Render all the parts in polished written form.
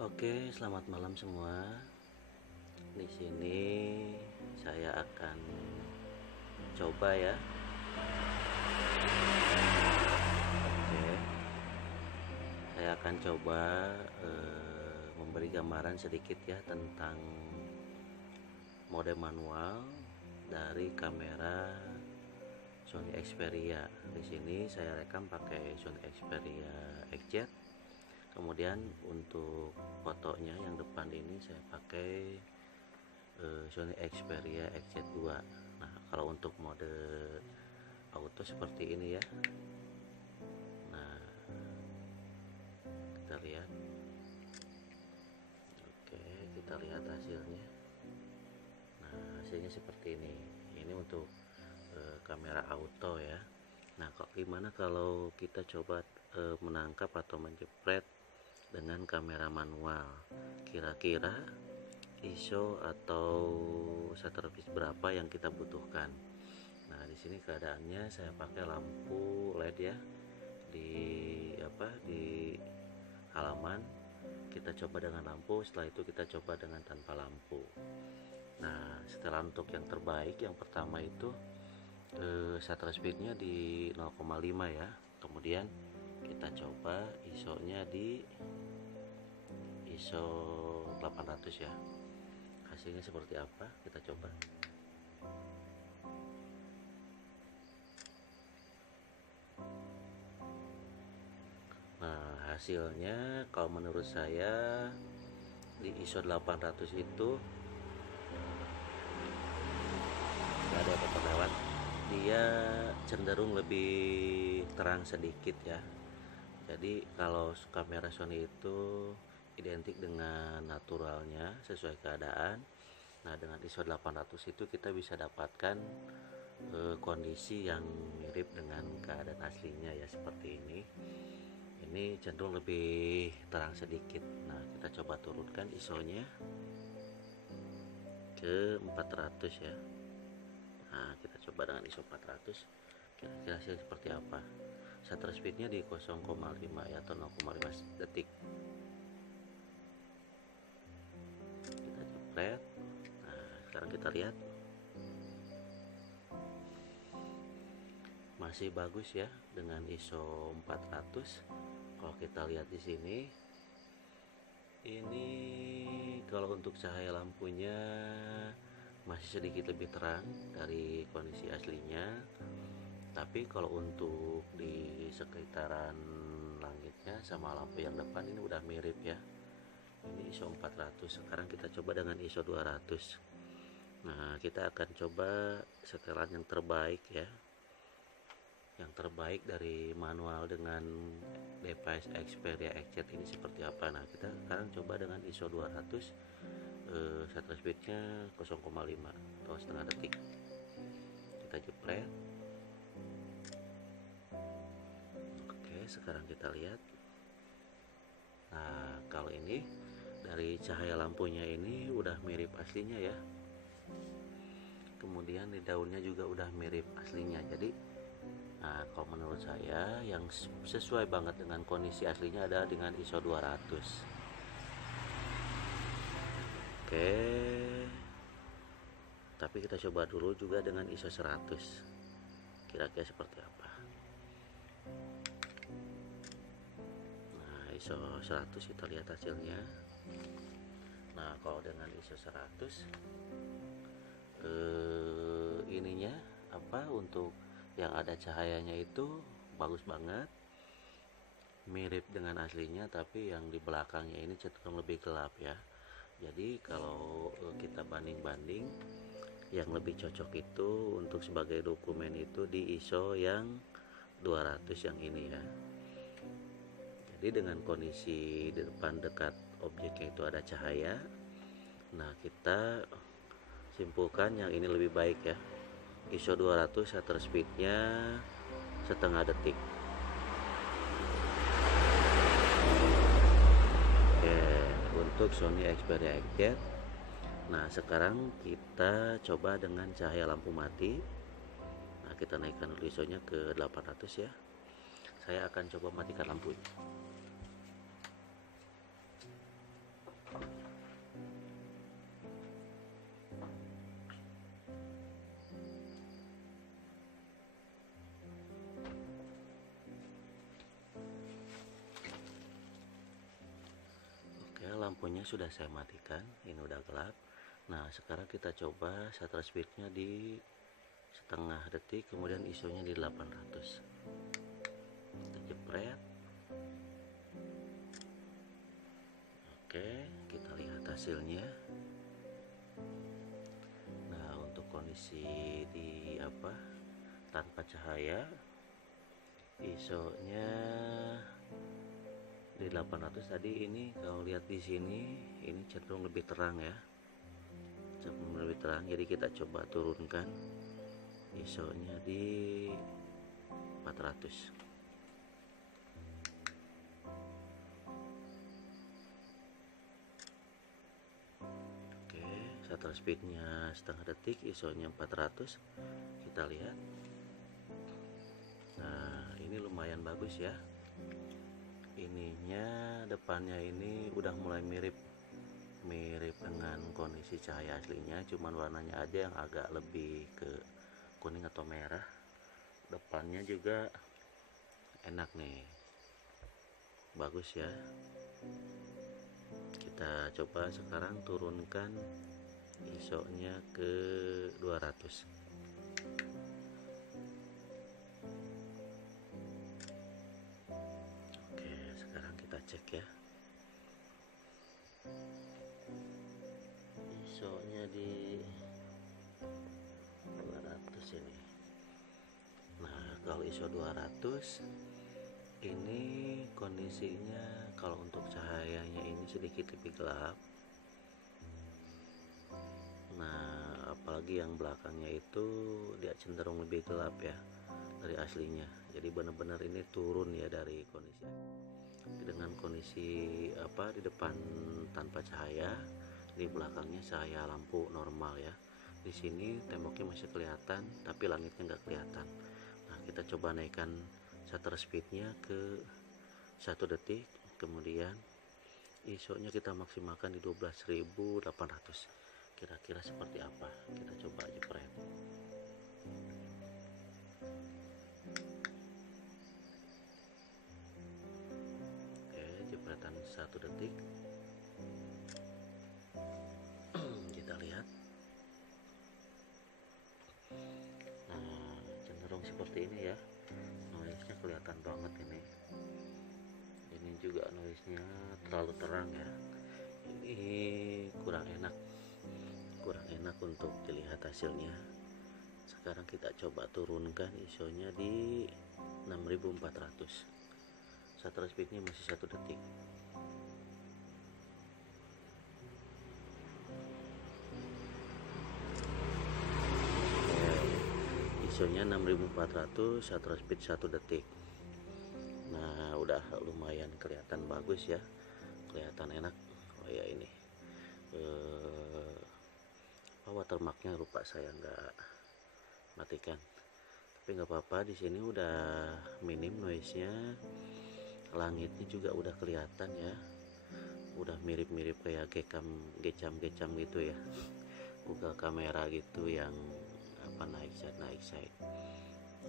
Oke, selamat malam semua. Di sini saya akan coba ya. Oke, saya akan coba memberi gambaran sedikit ya tentang mode manual dari kamera Sony Xperia. Di sini saya rekam pakai Sony Xperia XZ. Kemudian untuk fotonya yang depan ini saya pakai Sony Xperia XZ2. Nah, kalau untuk mode auto seperti ini ya. Nah, kita lihat. Oke, kita lihat hasilnya. Nah, hasilnya seperti ini. Ini untuk kamera auto ya. Nah, gimana kalau kita coba menangkap atau menjepret dengan kamera manual? Kira-kira ISO atau shutter speed berapa yang kita butuhkan? Nah, di sini keadaannya saya pakai lampu LED ya di halaman. Kita coba dengan lampu, setelah itu kita coba dengan tanpa lampu. Nah, setelah untuk yang terbaik, yang pertama itu shutter speednya di 0,5 ya. Kemudian kita coba ISO-nya di ISO 800 ya. Hasilnya seperti apa? Kita coba. Nah, hasilnya kalau menurut saya di ISO 800 itu nggak ada yang terlewat, dia cenderung lebih terang sedikit ya. Jadi kalau kamera Sony itu identik dengan naturalnya sesuai keadaan. Nah, dengan ISO 800 itu kita bisa dapatkan kondisi yang mirip dengan keadaan aslinya ya, seperti ini. Ini cenderung lebih terang sedikit. Nah, kita coba turunkan ISO-nya ke 400 ya. Nah, kita coba dengan ISO 400, kira-kira hasil seperti apa. Shutter speednya di 0,5 ya, atau 0,5 detik. Kita jepret. Nah, sekarang kita lihat masih bagus ya dengan ISO 400. Kalau kita lihat di sini, ini kalau untuk cahaya lampunya masih sedikit lebih terang dari kondisi aslinya. Tapi kalau untuk di sekitaran langitnya sama lampu yang depan ini udah mirip ya. Ini ISO 400. Sekarang kita coba dengan ISO 200. Nah, kita akan coba setelan yang terbaik ya. Yang terbaik dari manual dengan device Xperia XZ ini seperti apa. Nah, kita sekarang coba dengan ISO 200, shutter speednya 0,5 atau setengah detik. Kita jepret. Oke, sekarang kita lihat. Nah, kalau ini dari cahaya lampunya ini udah mirip aslinya ya. Kemudian di daunnya juga udah mirip aslinya. Jadi kalau menurut saya yang sesuai banget dengan kondisi aslinya adalah dengan ISO 200. Oke. Tapi kita coba dulu juga dengan ISO 100. Kira-kira seperti apa. Nah, ISO 100 kita lihat hasilnya. Nah, kalau dengan ISO 100 ininya untuk yang ada cahayanya itu bagus banget, mirip dengan aslinya, tapi yang di belakangnya ini cenderung lebih gelap ya. Jadi kalau kita banding-banding, yang lebih cocok itu untuk sebagai dokumen itu di ISO yang 200 yang ini ya. Jadi dengan kondisi di depan dekat objeknya itu ada cahaya. Nah, kita simpulkan yang ini lebih baik ya. ISO 200, shutter speednya setengah detik. Oke, untuk Sony Xperia XZ. Nah, sekarang kita coba dengan cahaya lampu mati. Nah, kita naikkan ISO-nya ke 800 ya. Saya akan coba matikan lampunya. lampunya sudah saya matikan, ini udah gelap. Nah sekarang kita coba shutter speednya di setengah detik, kemudian ISO-nya di 800. Kita jepret. Oke, kita lihat hasilnya. Nah untuk kondisi di tanpa cahaya, ISO-nya di 800 tadi. Ini kalau lihat di sini ini cenderung lebih terang ya, cenderung lebih terang. Jadi kita coba turunkan ISO-nya di 400. Oke, shutter speednya setengah detik, ISO-nya 400. Kita lihat. Nah ini lumayan bagus ya. Ininya depannya ini udah mulai mirip dengan kondisi cahaya aslinya, cuman warnanya aja yang agak lebih ke kuning atau merah. Depannya juga enak nih, bagus ya. Kita coba sekarang turunkan ISO-nya ke 200. Cek ya, ISO-nya di 200 ini. Nah kalau ISO 200 ini kondisinya, kalau untuk cahayanya ini sedikit lebih gelap. Nah apalagi yang belakangnya itu dia cenderung lebih gelap ya dari aslinya. Jadi benar-benar ini turun ya dari kondisi. Dengan kondisi di depan tanpa cahaya, di belakangnya cahaya lampu normal ya. Di sini temboknya masih kelihatan tapi langitnya nggak kelihatan. Nah kita coba naikkan shutter speednya ke 1 detik, kemudian ISO-nya kita maksimalkan di 12.800. Kira-kira seperti apa, kita coba jepret. Jepretan 1 detik. Kita lihat. Nah cenderung seperti ini ya, noise-nya kelihatan banget ini. Ini juga noise-nya terlalu terang ya, ini kurang enak untuk dilihat hasilnya. Sekarang kita coba turunkan ISO-nya di 6400. Shutter speednya masih 1 detik. ISO-nya 6400, shutter speed 1 detik. Nah udah lumayan kelihatan bagus ya, kelihatan enak. Oh ya ini watermarknya lupa saya nggak matikan, tapi nggak apa-apa. Di sini udah minim noise-nya, langitnya juga udah kelihatan ya, udah mirip-mirip kayak gecam gitu ya, Google kamera gitu yang naik side.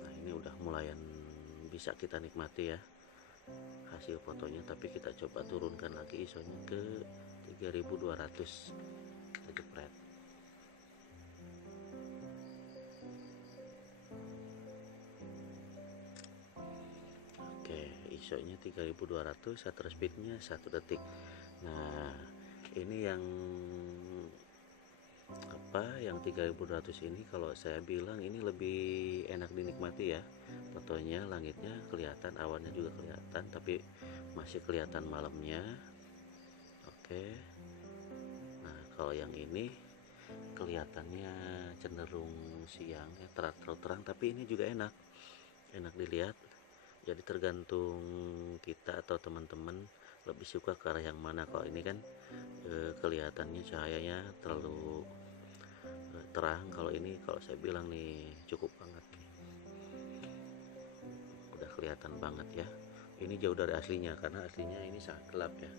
Nah ini udah mulai bisa kita nikmati ya hasil fotonya. Tapi kita coba turunkan lagi ISO-nya ke 3200. Kita jepret. ISO-nya 3200, shutter speednya 1 detik. Nah ini yang 3200 ini kalau saya bilang ini lebih enak dinikmati ya. Fotonya langitnya kelihatan, awannya juga kelihatan, tapi masih kelihatan malamnya. Oke. Nah kalau yang ini kelihatannya cenderung siang ya, terlalu terang, tapi ini juga enak dilihat. Jadi tergantung kita atau teman-teman lebih suka ke arah yang mana. Kalau ini kan kelihatannya cahayanya terlalu terang. Kalau ini, kalau saya bilang nih cukup banget, udah kelihatan banget ya. Ini jauh dari aslinya, karena aslinya ini sangat gelap ya,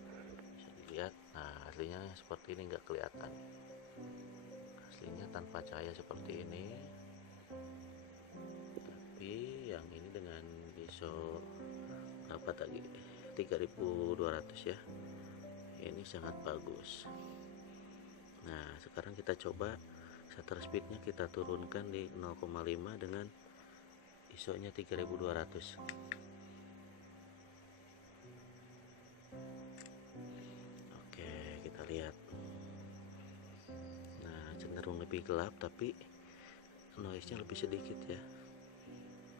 bisa dilihat. Nah aslinya seperti ini, nggak kelihatan. Aslinya tanpa cahaya seperti ini, tapi yang ini dengan ISO berapa tadi, 3200 ya. ini sangat bagus. Nah sekarang kita coba shutter speednya kita turunkan di 0,5 dengan ISO nya 3200. Oke, kita lihat. Nah cenderung lebih gelap tapi noise nya lebih sedikit ya.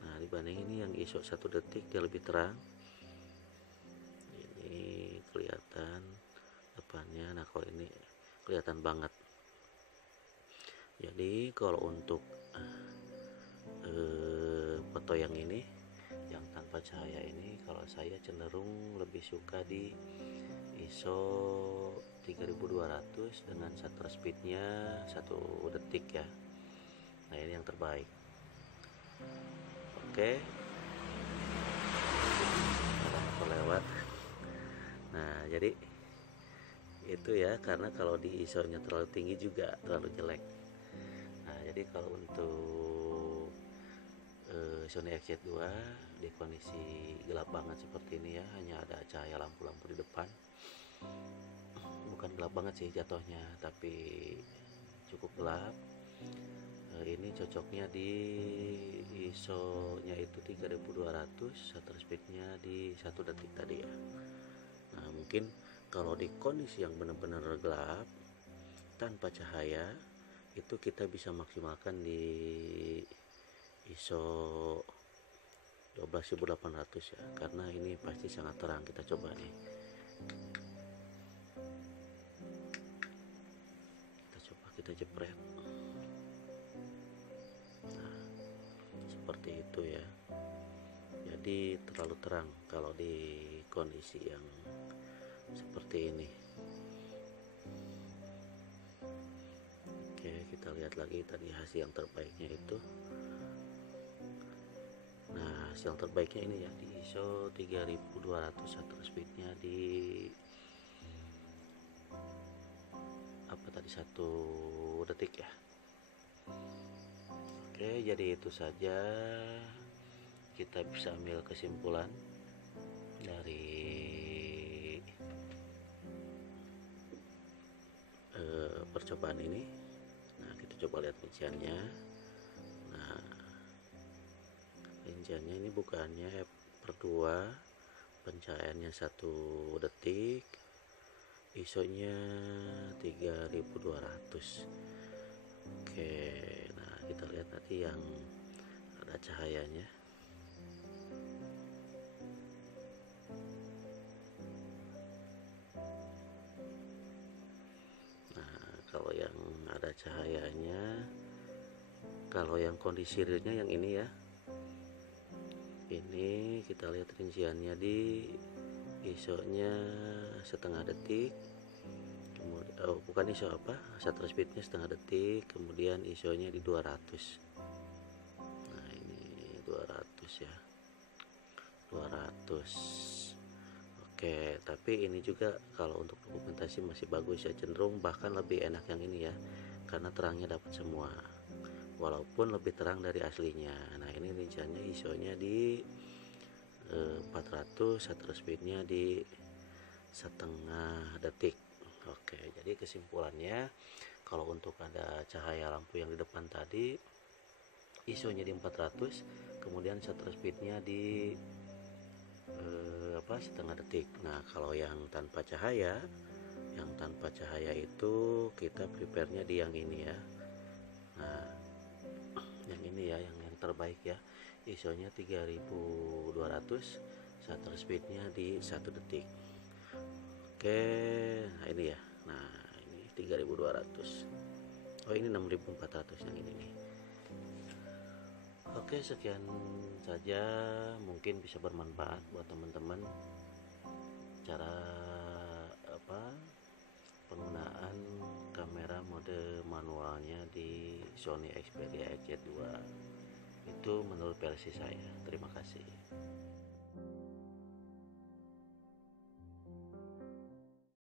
Nah dibanding ini yang ISO 1 detik dia lebih terang. Ini kelihatan depannya. Nah kalau ini kelihatan banget. Jadi kalau untuk foto yang ini yang tanpa cahaya ini, kalau saya cenderung lebih suka di ISO 3200 dengan shutter speednya 1 detik ya. Nah ini yang terbaik. Oke, lewat. Nah jadi itu ya, karena kalau di ISO nya terlalu tinggi juga terlalu jelek. Nah jadi kalau untuk Sony XZ2 di kondisi gelap banget seperti ini ya, hanya ada cahaya lampu-lampu di depan, bukan gelap banget sih jatuhnya, tapi cukup gelap. Ini cocoknya di ISO nya itu 3200, shutter speednya di 1 detik tadi ya. Nah mungkin kalau di kondisi yang benar-benar gelap tanpa cahaya itu kita bisa maksimalkan di ISO 12800 ya, karena ini pasti sangat terang. Kita coba nih, kita jepret. Nah seperti itu ya, jadi terlalu terang kalau di kondisi yang seperti ini. Oke, kita lihat lagi tadi hasil yang terbaiknya itu. Nah hasil yang terbaiknya ini ya di ISO 3200, shutter speednya di apa tadi 1 detik ya. Oke, jadi itu saja kita bisa ambil kesimpulan dari percobaan ini. Nah kita coba lihat rinciannya. Nah rinciannya ini bukannya f/2, pencahayaannya 1 detik, ISO nya 3200. Oke, nah kita lihat nanti yang ada cahayanya. Nah kalau yang ada cahayanya, kalau yang kondisi realnya yang ini ya, ini kita lihat rinciannya di ISO nya 1/2 detik, kemudian bukan ISO apa, shutter speednya 1/2 detik, kemudian ISO nya di 200. Nah ini 200 ya, 200. Oke, tapi ini juga kalau untuk dokumentasi masih bagus ya, cenderung bahkan lebih enak yang ini ya, karena terangnya dapat semua walaupun lebih terang dari aslinya. Nah ini rinciannya ISO nya di 400, shutter speednya di 1/2 detik. Oke, jadi kesimpulannya kalau untuk ada cahaya lampu yang di depan tadi ISO nya di 400, kemudian shutter speednya di 1/2 detik. Nah kalau yang tanpa cahaya, itu kita prepare nya di yang ini ya. Nah yang ini ya, yang terbaik ya, ISO nya 3200, shutter speednya di 1 detik. Oke, nah ini ya, nah ini 3200. Oh ini 6400 yang ini nih. Oke, sekian saja, mungkin bisa bermanfaat buat teman-teman cara penggunaan kamera mode manualnya di Sony Xperia XZ2 itu menurut versi saya. Terima kasih.